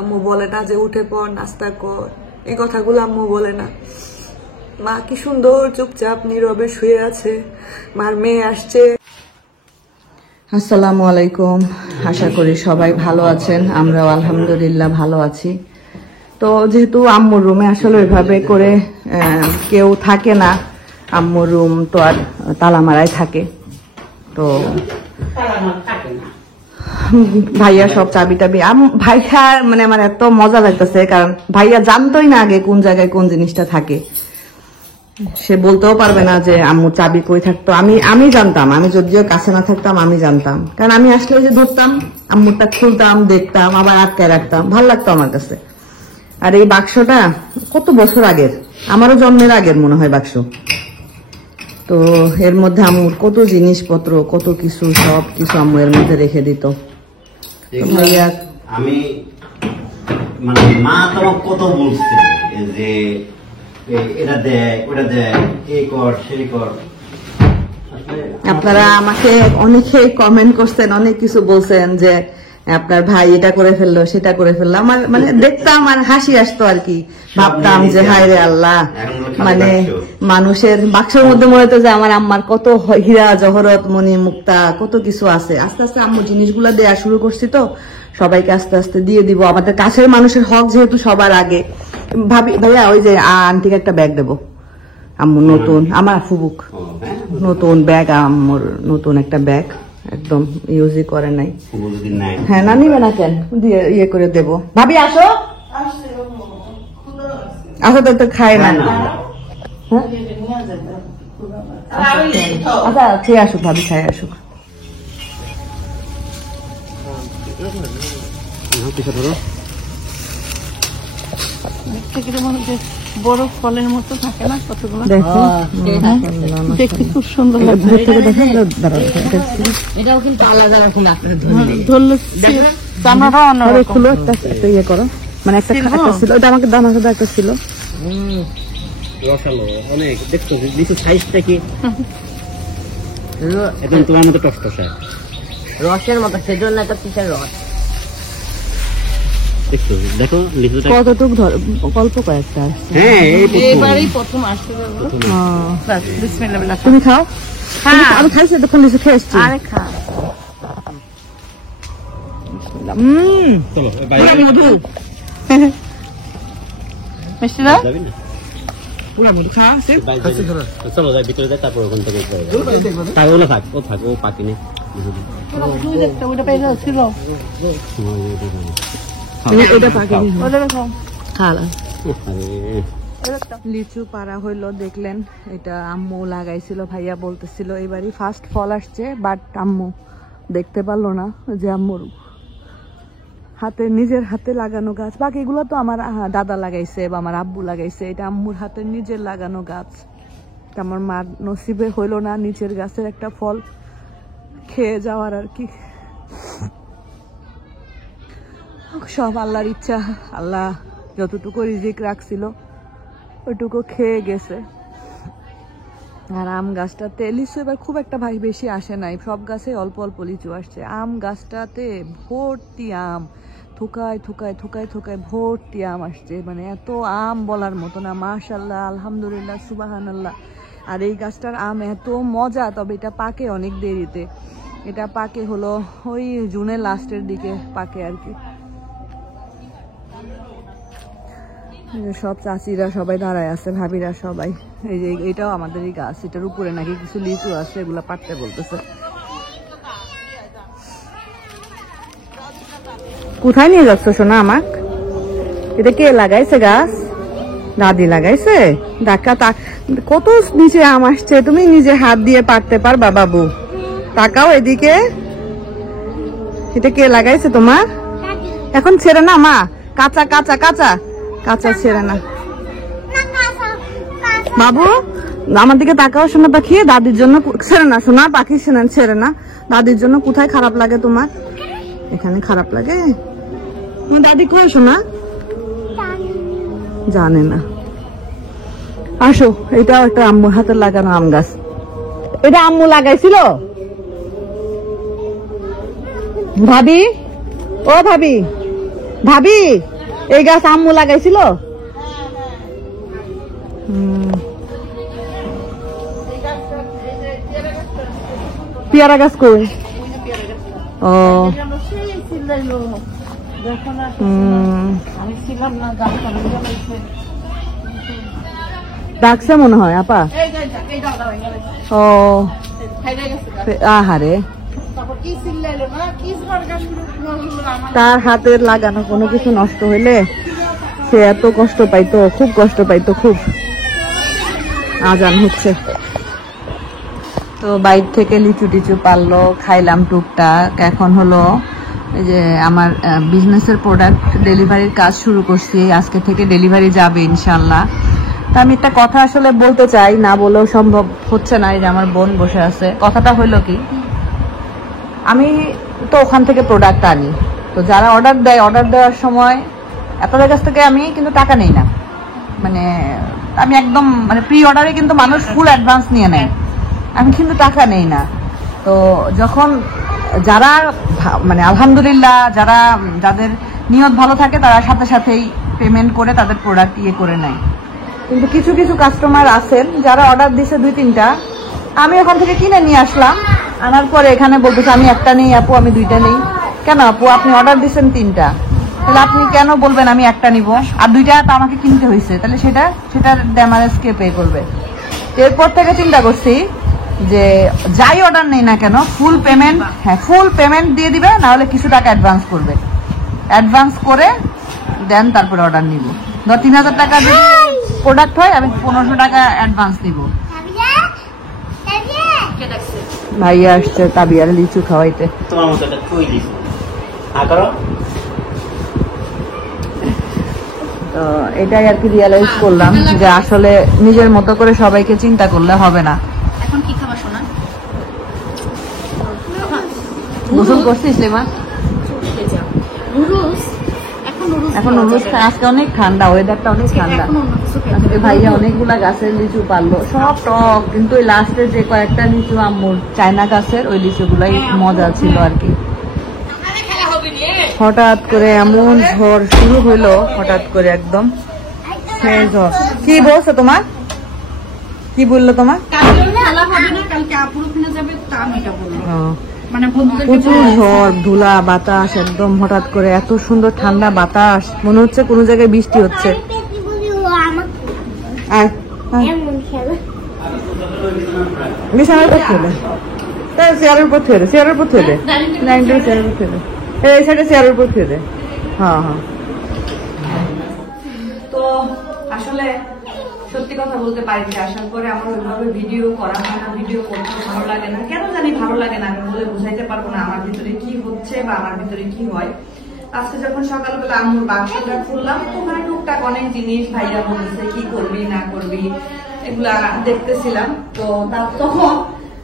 আম্মু বলে না যে উঠে পড়, নাস্তা কর, এই কথাগুলো আম্মু বলে না। মা কি সুন্দর চুপচাপ নীরবে শুয়ে আছে, মার মেয়ে আসছে। আসসালামু আলাইকুম, আশা করি সবাই ভালো আছেন, আমরাও আলহামদুলিল্লাহ ভালো আছি। তো যেহেতু আম্মুর রুমে আসলে ওইভাবে করে কেউ থাকে না, আম্মুর রুম তো আর তালা মারাই থাকে, তো ভাইয়া সব চাবি টাবি ভাইয়া মানে আমার এত মজা লাগতেছে, কারণ ভাইয়া জানতোই না আগে কোন জায়গায় কোন জিনিসটা থাকে। সে বলতেও পারবে না যে আম্মুর চাবি কই থাকতো। আমি জানতাম, আমি যদিও কাছে না থাকতাম আমি জানতাম, কারণ আমি আসলে যে ধরতাম, আম্মুরটা খুলতাম, দেখতাম, আবার আটকায় রাখতাম, ভালো লাগতো আমার কাছে। আর এই বাক্সটা কত বছর আগের, আমারও জন্মের আগের মনে হয় বাক্স। তো এর মধ্যে আম্মুর কত জিনিসপত্র, কত কিছু, সব কিছু আম্মু এর মধ্যে রেখে দিত। ভাইয়া আমি মানে মা তোমার কত বলছে যে এটা দেয় ওটা দেয়, এই কর সেই কর। আপনারা আমাকে অনেকেই কমেন্ট করছেন, অনেক কিছু বলছেন যে আপনার ভাই এটা করে ফেললো সেটা করে ফেললো। আমার মানে দেখতাম আর হাসি আসতো আর কি, ভাবতাম যে হায় রে আল্লাহ, মানে মানুষের বাক্সের মধ্যে মনে হতো যে আমার আম্মার কত হীরা জহরত মণি মুক্তা কত কিছু আছে। আস্তে আস্তে আম্মু জিনিসগুলো দেয়া শুরু করছি, তো সবাইকে আস্তে আস্তে দিয়ে দিব। আমাদের কাছের মানুষের হক যেহেতু সবার আগে। ভাবি ভাইয়া ওই যে আন্টিকে একটা ব্যাগ দেবো, আম্মু নতুন, আমার ফুবুক নতুন ব্যাগ, আম্মুর নতুন একটা ব্যাগ, একদম ইউজই করে নাই। হ্যাঁ না নিবে না কেন, দিয়ে ইয়ে করে দেবো। ভাবি আসো, আসো তো খায় না। আচ্ছা খেয়ে আসুক, ভাবি খায় আসুক। বড় ফলের মতো থাকে না কতগুলো, দেখতে খুব সুন্দর লাগছে। এটাও কিন্তু আলাদা রকম ধরলে খুলো, একটা ইয়ে করো, মানে একটা ছিল ওটা আমাকে দাম আসলে একটা ছিল। অনেক দেখছো নিচে সাইজটা কি একদম তোমার মতো টসটসা রসের মতো, সেজন্য একটা কিসের রস। দেখো কতটুক অল্প কয়েকটা। হ্যাঁ এবারেই প্রথম আসতে তুমি খাও। আমি খাইছি তখন লিচু খেয়ে এসছি। আরে খা, মধু মিষ্টি না পুরা মধু খা। চলো যাই ভিতরে যাই, তারপর ওখান থেকে ওগুলো থাক, ও থাক, ও পাকি নেই। ওটা পেয়ে ছিল লিচু পাড়া হইলো, দেখলেন এটা আম্মু লাগাইছিল। ভাইয়া বলতেছিল এবারই ফার্স্ট ফল আসছে, বাট আম্মু দেখতে পারলো না যে আম্মুর হাতে, নিজের হাতে লাগানো গাছ। বাকি এগুলো তো আমার দাদা লাগাইছে বা আমার আব্বু লাগাইছে, এটা আম্মুর হাতে নিজের লাগানো গাছ। আমার মার নসিবে হইলো না নিচের গাছের একটা ফল খেয়ে যাওয়ার আর কি। সব আল্লাহর ইচ্ছা, আল্লাহ যতটুকু রিজিক রাখছিল ওইটুকু খেয়ে গেছে। আর আম গাছটাতে লিচু এবার খুব একটা ভাই বেশি আসে নাই, সব গাছে অল্প অল্প লিচু আসছে। আম গাছটাতে ভর্তি আম, থুকায় থুকায় থুকায় থুকায় ভর্তি আম আসছে, মানে এত আম বলার মতো না। মাশাআল্লাহ, আলহামদুলিল্লাহ, সুবহানাল্লাহ। আর এই গাছটার আম এত মজা, তবে এটা পাকে অনেক দেরিতে। এটা পাকে হলো ওই জুনের লাস্টের দিকে পাকে আর কি। সব চাচিরা সবাই দাঁড়ায় আছে, ভাবিরা সবাই। এই যে এটাও আমাদেরই গাছ, এটার উপরে নাকি কিছু লিচু আছে, এগুলা পাড়তে বলতেছে। কোথায় নিয়ে যাচ্ছ সোনা আমাক? এটা কে লাগাইছে গাছ? দাদি লাগাইছে? দেখা কত নিচে আম আসছে, তুমি নিজে হাত দিয়ে পারতে পারবা বাবু? তাকাও এদিকে, এটা কে লাগাইছে তোমার? এখন ছেড়ে না মা, কাঁচা কাঁচা কাঁচা কাঁচা ছেড়ে না বাবু। আমার দিকে তাকাও সোনা পাখি, দাদির জন্য ছেড়ে না সোনা পাখি, ছেড়ে না। দাদির জন্য কোথায় খারাপ লাগে তোমার? এখানে খারাপ লাগে? তোমার দাদি কই সোনা? জানে না। আসো, এটাও একটা আম্মুর হাতে লাগানো আম গাছ। এটা আম্মু লাগাইছিল। ভাবি, ও ভাবি, ভাবি এই গাছ আম্মু লাগাইছিল? পেয়ারা গাছ কই? ও আমি ছিলাম না গাছ ডাকছে মনে হয় আপা। ও আহারে, তার হাতের লাগানো কোনো কিছু নষ্ট হইলে সে এত কষ্ট পাইতো, খুব কষ্ট পাইতো খুব। আজান হচ্ছে তো বাইর থেকে লিচু টিচু পারলো, খাইলাম টুকটাক। এখন হলো এই যে আমার বিজনেসের প্রোডাক্ট ডেলিভারির কাজ শুরু করছি, আজকে থেকে ডেলিভারি যাবে ইনশাল্লাহ। তা আমি একটা কথা আসলে বলতে চাই, না বলেও সম্ভব হচ্ছে না। এই যে আমার বোন বসে আছে। কথাটা হইলো কি, আমি তো ওখান থেকে প্রোডাক্ট আনি, তো যারা অর্ডার দেয়, অর্ডার দেওয়ার সময় আপনাদের কাছ থেকে আমি কিন্তু টাকা নেই না, মানে আমি একদম মানে প্রি অর্ডারে কিন্তু মানুষ ফুল অ্যাডভান্স নিয়ে নেয়, আমি কিন্তু টাকা নেই না। তো যখন যারা মানে আলহামদুলিল্লাহ যাদের নিয়ত ভালো থাকে তারা সাথে সাথেই পেমেন্ট করে তাদের প্রোডাক্ট ইয়ে করে নেয়। কিন্তু কিছু কিছু কাস্টমার আছেন যারা অর্ডার দিছে 2-3টা, আমি ওখান থেকে কিনে নিয়ে আসলাম, আনার পরে এখানে বলতেছে আমি একটা নেই আপু, আমি 2টা নেই। কেন আপু, আপনি অর্ডার দিচ্ছেন 3টা, তাহলে আপনি কেন বলবেন আমি একটা নিব? আর 2টা তো আমাকে কিনতে হয়েছে, তাহলে সেটার ড্যামারেজ কে পে করবে? এরপর থেকে চিন্তা করছি যে যাই অর্ডার নেই না কেন ফুল পেমেন্ট, হ্যাঁ ফুল পেমেন্ট দিয়ে দিবে, না হলে কিছু টাকা অ্যাডভান্স করবে, অ্যাডভান্স করে দেন তারপরে অর্ডার নিব। ধর 3000 টাকা যদি প্রোডাক্ট হয়, আমি 1500 টাকা অ্যাডভান্স দিব। ভাইয়া আসছে তাবিয়ার লিচু খাওয়াইতে। তোমার মতো একটা কই দিছ করো। তো এটাই আর কি রিয়ালাইজ করলাম যে আসলে নিজের মতো করে সবাইকে চিন্তা করলে হবে না। এখন কি খাবার শোনা? গোসল করছিস লিমা? এখন নুডলস আজকে অনেক ঠান্ডা, ওয়েদারটা অনেক ঠান্ডা। আজকে ভাইয়া অনেকগুলা গাছের লিচু পারলো, সব টক, কিন্তু ওই লাস্টে যে কয়েকটা লিচু আম্মুর চায়না গাছের ওই লিচু গুলাই মজা ছিল আর কি। হঠাৎ করে এমন ঝড় শুরু হইলো, হঠাৎ করে একদম ঝড়। কি বলছো তোমার? কি বললো তোমার? প্রচুর ঝড়, ধুলা, বাতাস, একদম হঠাৎ করে এত সুন্দর ঠান্ডা বাতাস, মনে হচ্ছে কোনো জায়গায় বৃষ্টি হচ্ছে। বিছানার উপর থেলে, চেয়ারের উপর থেলে, চেয়ারের উপর থেলে, চেয়ারের উপর থেলে, এই সাইডে চেয়ারের উপর থেলে। হ্যাঁ হ্যাঁ। তো আসলে সত্যি কথা বলতে পারি যে আসার পরে আমার ওইভাবে ভিডিও করা হয় না, ভিডিও করতে ভালো লাগে না, কেন জানি ভালো লাগে না, আমি বলে বুঝাইতে পারবো না আমার ভিতরে কি হচ্ছে বা আমার ভিতরে কি হয়। আজকে যখন সকালবেলা আম্মুর বাক্সটা খুললাম, তো ওখানে টুকটাক অনেক জিনিস ভাইয়া বলছে কি করবি না করবি এগুলা দেখতেছিলাম। তো তখন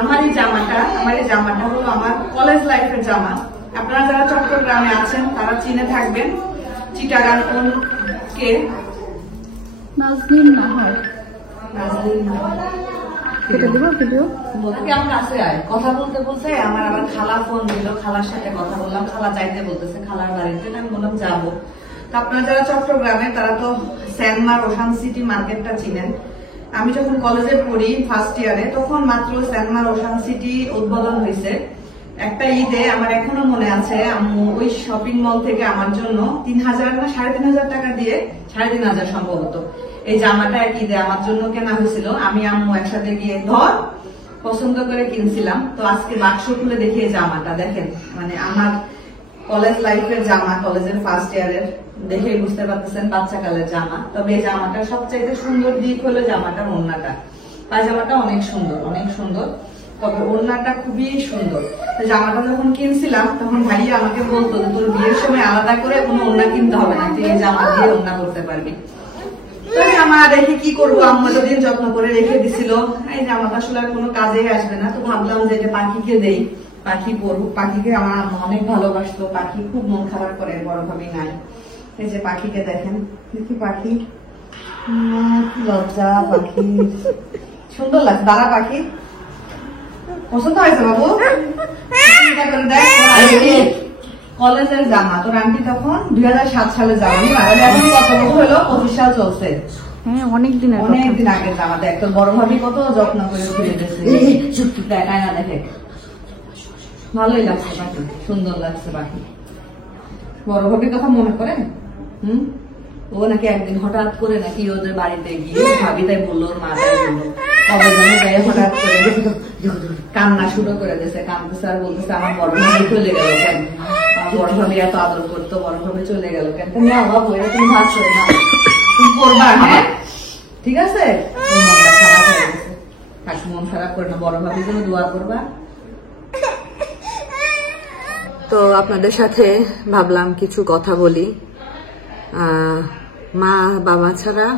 আমার এই জামাটা হলো আমার কলেজ লাইফের জামা। আপনারা যারা চট্টগ্রামে আছেন তারা চিনে থাকবেন, চিটাগাং কোন কে নাজনীন নাহার, কথা বলতে বলতে আমার আবার খালা ফোন দিল, খালার সাথে কথা বললাম, খালা যাইতে বলতেছে খালার বাড়িতে, আমি বললাম যাবো। তো আপনারা যারা চট্টগ্রামে তারা তো স্যানমার ওশান সিটি মার্কেটটা চিনেন। আমি যখন কলেজে পড়ি ফার্স্ট ইয়ারে, তখন মাত্র স্যানমার ওশান সিটি উদ্বোধন হয়েছে। একটা ঈদে আমার এখনো মনে আছে, আম্মু ওই শপিং মল থেকে আমার জন্য 3000 না 3500 টাকা দিয়ে, 3500 সম্ভবত, এই জামাটা এক ঈদে আমার জন্য কেনা হয়েছিল। আমি আম্মু একসাথে গিয়ে পছন্দ করে কিনছিলাম। তো আজকে বাক্স খুলে দেখি এই জামাটা দেখেন, মানে আমার কলেজ লাইফের জামা, কলেজের ফার্স্ট ইয়ারের, দেখে বুঝতে পারতেছেন বাচ্চা কালের জামা। তবে এই জামাটা সবচাইতে সুন্দর দিক হলো জামাটার ওড়নাটা, পায়জামাটা অনেক সুন্দর, অনেক সুন্দর, তবে ওড়নাটা খুবই সুন্দর। তো জামাটা যখন কিনছিলাম তখন ভাইয়া আমাকে বলতো যে তোর বিয়ের সময় আলাদা করে কোনো ওড়না কিনতে হবে না, তুই এই জামা দিয়ে ওড়না করতে পারবি। জামা রেখে কি করবো, আম্মা যতদিন যত্ন করে রেখে দিছিল, এই জামাটা আসলে আর কোনো কাজেই আসবে না। তো ভাবলাম যে এটা পাখিকে দেই, পাখি পড়ুক। পাখিকে আমার আম্মা অনেক ভালোবাসতো, পাখি খুব মন খারাপ করে, বড় ভাবি নাই। এই যে পাখিকে দেখেন, দেখি পাখি, লজ্জা পাখি, সুন্দর লাগছে। দাঁড়া পাখি, পছন্দ হয়েছে বাবু? কলেজের জামা। তোর আন্টি তখন 2007 সালে জামা, আর এখন কত বছর হলো? 25 সাল চলছে। হ্যাঁ অনেকদিন অনেকদিন আগের জামা। দেখ তোর বড় ভাবি কত যত্ন করে ফিরে দিয়েছে। দেখ আয়না দেখে, ভালোই লাগছে বাকি, সুন্দর লাগছে বাকি। বড় ভাবির কথা মনে করেন? ও নাকি একদিন হঠাৎ করে নাকি ওদের বাড়িতে গিয়ে ভাবি তাই বললো, ওর মা তাই বললো, কবে জানি গায়ে হঠাৎ করে কান্না শুরু করে দিয়েছে, কাঁদতেছে আর বলতেছে আমার বড় ভাবি চলে গেল কেন, আমার বড় ভাবি এত আদর করতো, বড় ভাবি চলে গেল কেন। তুমি অভাব হয়ে তুমি ভাত করে না, তুমি করবা, হ্যাঁ ঠিক আছে? মনটা খারাপ হয়ে গেছে, থাক মন খারাপ করে না, বড় ভাবির জন্য দোয়া করবা। তো আপনাদের সাথে ভাবলাম কিছু কথা বলি। মা বাবা ছাড়া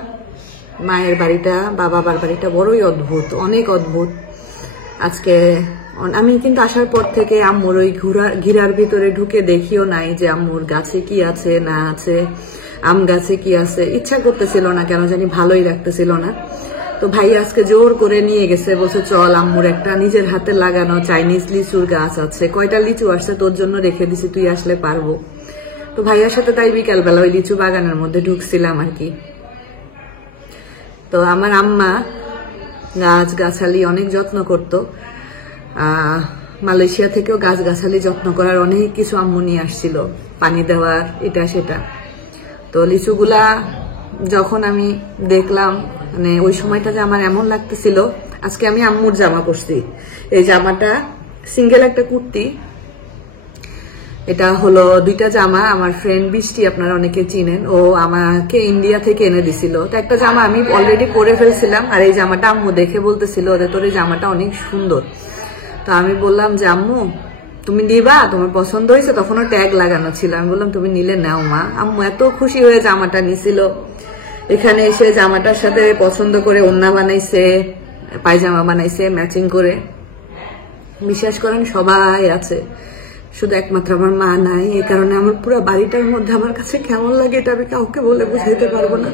মায়ের বাড়িটা বা বাবার বাড়িটা বড়ই অদ্ভুত, অনেক অদ্ভুত। আজকে আমি কিন্তু আসার পর থেকে আম্মুর ওই ঘিরার ভিতরে ঢুকে দেখিও নাই যে আম্মুর গাছে কি আছে না আছে, আম গাছে কি আছে। ইচ্ছা করতেছিল না, কেন জানি ভালোই লাগতেছিল না। তো ভাই আজকে জোর করে নিয়ে গেছে, বলছে চল আম্মুর একটা নিজের হাতে লাগানো চাইনিজ লিচুর গাছ আছে, কয়টা লিচু আসছে তোর জন্য রেখে দিছি, তুই আসলে পারবো। তো ভাইয়ার সাথে তাই বিকালবেলা ওই লিচু বাগানের মধ্যে ঢুকছিলাম আর কি। তো আমার আম্মা গাছ গাছালি অনেক যত্ন করতো, মালয়েশিয়া থেকেও গাছ গাছালি যত্ন করার অনেক কিছু আম্মু নিয়ে আসছিল, পানি দেওয়ার এটা সেটা। তো লিচুগুলা যখন আমি দেখলাম, মানে ওই সময়টা যে আমার এমন লাগতেছিল, আজকে আমি আম্মুর জামা পরছি, এই জামাটা সিঙ্গেল একটা কুর্তি, এটা হলো দুইটা জামা। আমার ফ্রেন্ড বৃষ্টি, আপনারা অনেকে চিনেন, ও আমাকে ইন্ডিয়া থেকে এনে দিছিল। তো একটা জামা আমি অলরেডি পরে ফেলছিলাম, আর এই জামাটা আম্মু দেখে বলতেছিল যে তোর এই জামাটা অনেক সুন্দর। তো আমি বললাম যে আম্মু তুমি নিবা, তোমার পছন্দ হয়েছে? তখনও ট্যাগ লাগানো ছিল। আমি বললাম তুমি নিলে নাও মা। আম্মু এত খুশি হয়ে জামাটা নিছিল। এখানে এসে জামাটার সাথে পছন্দ করে ওড়না বানাইছে, পায়জামা বানাইছে ম্যাচিং করে। বিশ্বাস করেন সবাই আছে, শুধু একমাত্র আমার মা নাই। এই কারণে আমার পুরো বাড়িটার মধ্যে আমার কাছে কেমন লাগে এটা আমি কাউকে বলে বুঝাইতে পারবো না।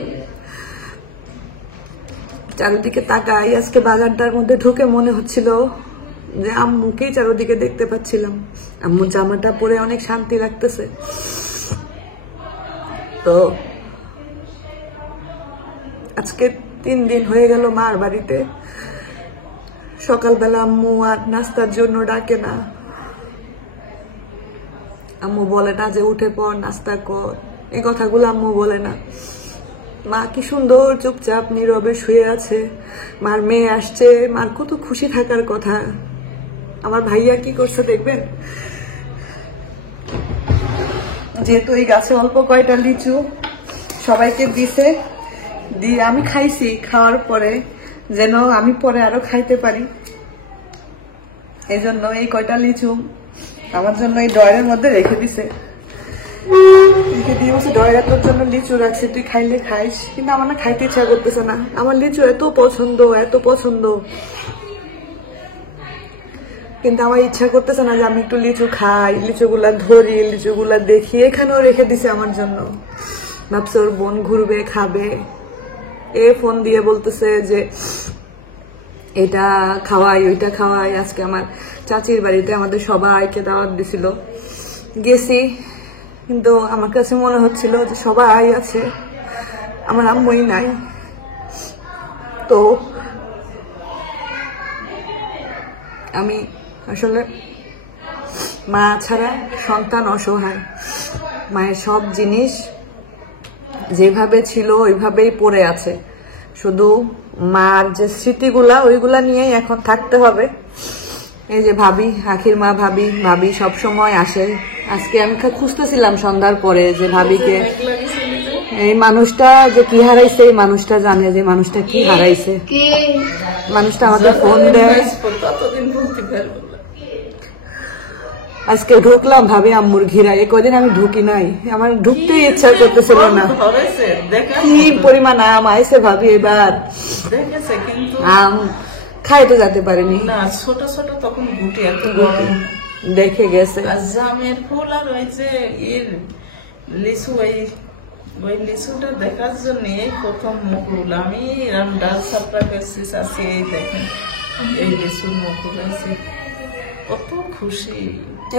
চারিদিকে তাকাই, আজকে বাগানটার মধ্যে ঢুকে মনে হচ্ছিল যে আম্মুকেই চারিদিকে দেখতে পাচ্ছিলাম। আম্মুর জামাটা পরে অনেক শান্তি লাগতেছে। তো আজকে 3 দিন হয়ে গেল মার বাড়িতে। সকালবেলা আম্মু আর নাস্তার জন্য ডাকে না, আম্মু বলে না যে উঠে পড় নাস্তা কর, এই কথাগুলো আম্মু বলে না। মা কি সুন্দর চুপচাপ নীরবে শুয়ে আছে, মার মেয়ে আসছে, মার কত খুশি থাকার কথা। আমার ভাইয়া কি করছে দেখবেন, যেহেতু এই গাছে অল্প কয়টা লিচু সবাইকে দিছে, দিয়ে আমি খাইছি, খাওয়ার পরে যেন আমি পরে আরো খাইতে পারি, এই জন্য এই কয়টা লিচু আমার জন্য এই ডয়ের মধ্যে রেখে দিছে। রেখে দিয়ে বলছে ডয়ের তোর জন্য লিচু রাখছি, তুই খাইলে খাইস। কিন্তু আমার না খাইতে ইচ্ছা করতেছে না, আমার লিচু এত পছন্দ এত পছন্দ, কিন্তু আমার ইচ্ছা করতেছে না যে আমি একটু লিচু খাই, লিচুগুলা ধরি, লিচুগুলা দেখি। এখানেও রেখে দিছে আমার জন্য, ভাবছে ওর বোন ঘুরবে খাবে। এ ফোন দিয়ে বলতেছে যে এটা খাওয়াই ওইটা খাওয়াই। আজকে আমার চাচির বাড়িতে আমাদের সবাইকে দাওয়াত দিছিল, গেছি, কিন্তু আমার কাছে মনে হচ্ছিল যে সবাই আছে, আমার আম্মুই নাই। তো আমি আসলে মা ছাড়া সন্তান অসহায়। মায়ের সব জিনিস যেভাবে ছিল ওইভাবেই পড়ে আছে, শুধু মার যে স্মৃতিগুলা ওইগুলা নিয়েই এখন থাকতে হবে। এই যে ভাবি, আখির মা ভাবি, ভাবি সব সময় আসে। আজকে আমি খুঁজতেছিলাম সন্ধ্যার পরে যে ভাবিকে, এই মানুষটা যে কি হারাইছে, এই মানুষটা জানে যে মানুষটা কি হারাইছে। মানুষটা আমাদের ফোন দেয়। আজকে ঢুকলাম ভাবি আম্মুর ঘিরা, এ কদিন আমি ঢুকি নাই, আমার ঢুকতেই ইচ্ছা করতেছিল না। কি পরিমাণ আম আইছে ভাবি এবার, আম খাইতে যেতে পারিনি না, ছোট ছোট তখন গুটি এত দেখে গেছে। জামের ফুল আর ওই যে লিচু, ওই লিচুটা দেখার জন্য প্রথম মুকুল আমি ডাল সাপড়া করছি, চাষি এই দেখেন এই লিচুর মুকুল আছে। কত খুশি।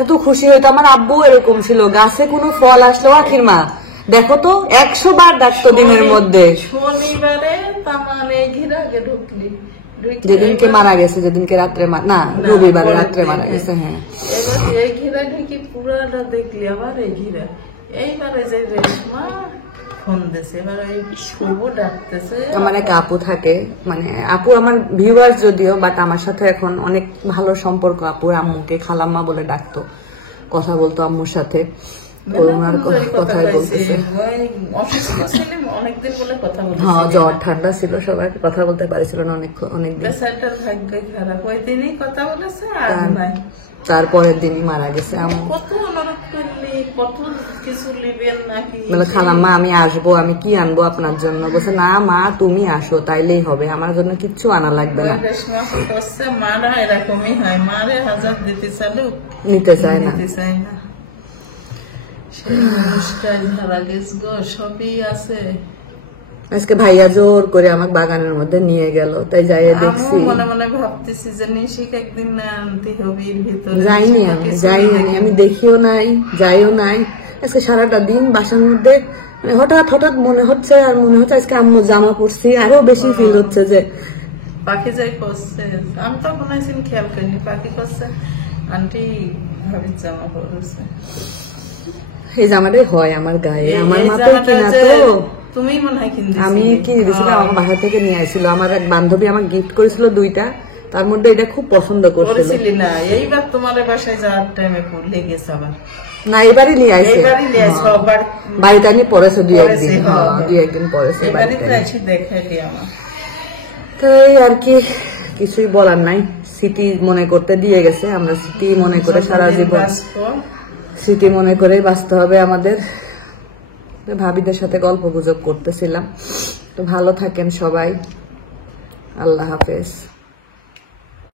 এত খুশি হইতো। আমার আব্বু এরকম ছিল, গাছে কোনো ফল আসলো আখির মা দেখো তো 100 বার ডাকতো দিনের মধ্যে। শনিবারে তামানে ঘিরা আগে ঢুকলি, যেদিনকে মারা গেছে, যেদিনকে রাত্রে না রবিবারে রাত্রে মারা গেছে। হ্যাঁ, এবার এই ঘিরা ঢুকি পুরাটা দেখলি, আবার এই ঘিরা। এইবারে যে রেশমা ফোন দিছে, এবার এই শুভ ডাকতেছে। আমার এক আপু থাকে, মানে আপু আমার ভিউয়ার্স যদিও, বাট আমার সাথে এখন অনেক ভালো সম্পর্ক। আপুর আম্মুকে খালাম্মা বলে ডাকতো, কথা বলতো আম্মুর সাথে। ওনার কথাই বলতেছে, অনেকদিন বলে কথা বলছে। হ্যাঁ, জ্বর ঠান্ডা ছিল, সবার কথা বলতে পারছিল না অনেকদিন। বেচারাটার ভাগ্য খারাপ, ওই দিনই কথা বলেছে আর নাই। তারপরের দিনই মারা গেছে আম্মু। কত অনুরোধ করলি, কত কিছু লিবেন নাকি। বলে খালাম্মা আমি আসবো, আমি কি আনবো আপনার জন্য? বলছে না মা তুমি আসো তাইলেই হবে, আমার জন্য কিচ্ছু আনা লাগবে না। মারা এরকমই হয়, মারে হাজার দিতে চালু নিতে চায় না। সবই আছে। আজকে ভাইয়া জোর করে আমাকে বাগানের মধ্যে নিয়ে গেল, তাই যাই দেখছি। মনে মনে ভাবতেছি যে নিশিক একদিন না আনতে হবে এর ভিতরে। যাইনি আমি দেখিও নাই, যাইও নাই। আজকে সারাটা দিন বাসার মধ্যে মানে হঠাৎ হঠাৎ মনে হচ্ছে, আর মনে হচ্ছে আজকে আম্মু জামা পরছি, আরো বেশি ফিল হচ্ছে যে পাখি যাই করছে। আমি তো মনে হয় খেয়াল করিনি, পাখি করছে আন্টি ভাবির জামা পরেছে। এই জামাটাই হয় আমার গায়ে, আমার মা তো কিনা তো। তুমি মনে হয় কিনতে, আমি কিনে দিয়েছিলাম, আমার বাসা থেকে নিয়ে আসছিল। আমার এক বান্ধবী আমার গিফট করেছিল 2টা, তার মধ্যে এটা খুব পছন্দ করছিল না। এইবার তোমার বাসায় যাওয়ার টাইমে লেগেছে আবার না, এবারই নিয়ে আসছে। বাড়িতে আনি পরেছে 2-1 দিন পরেছে দেখাইলি আমার। তাই আর কি, কিছুই বলার নাই। স্মৃতি মনে করতে দিয়ে গেছে, আমরা স্মৃতি মনে করে সারা জীবন স্মৃতি মনে করেই বাঁচতে হবে আমাদের। ভাবিদের সাথে গল্প গুজব করতেছিলাম। তো ভালো থাকেন সবাই, আল্লাহ হাফেজ।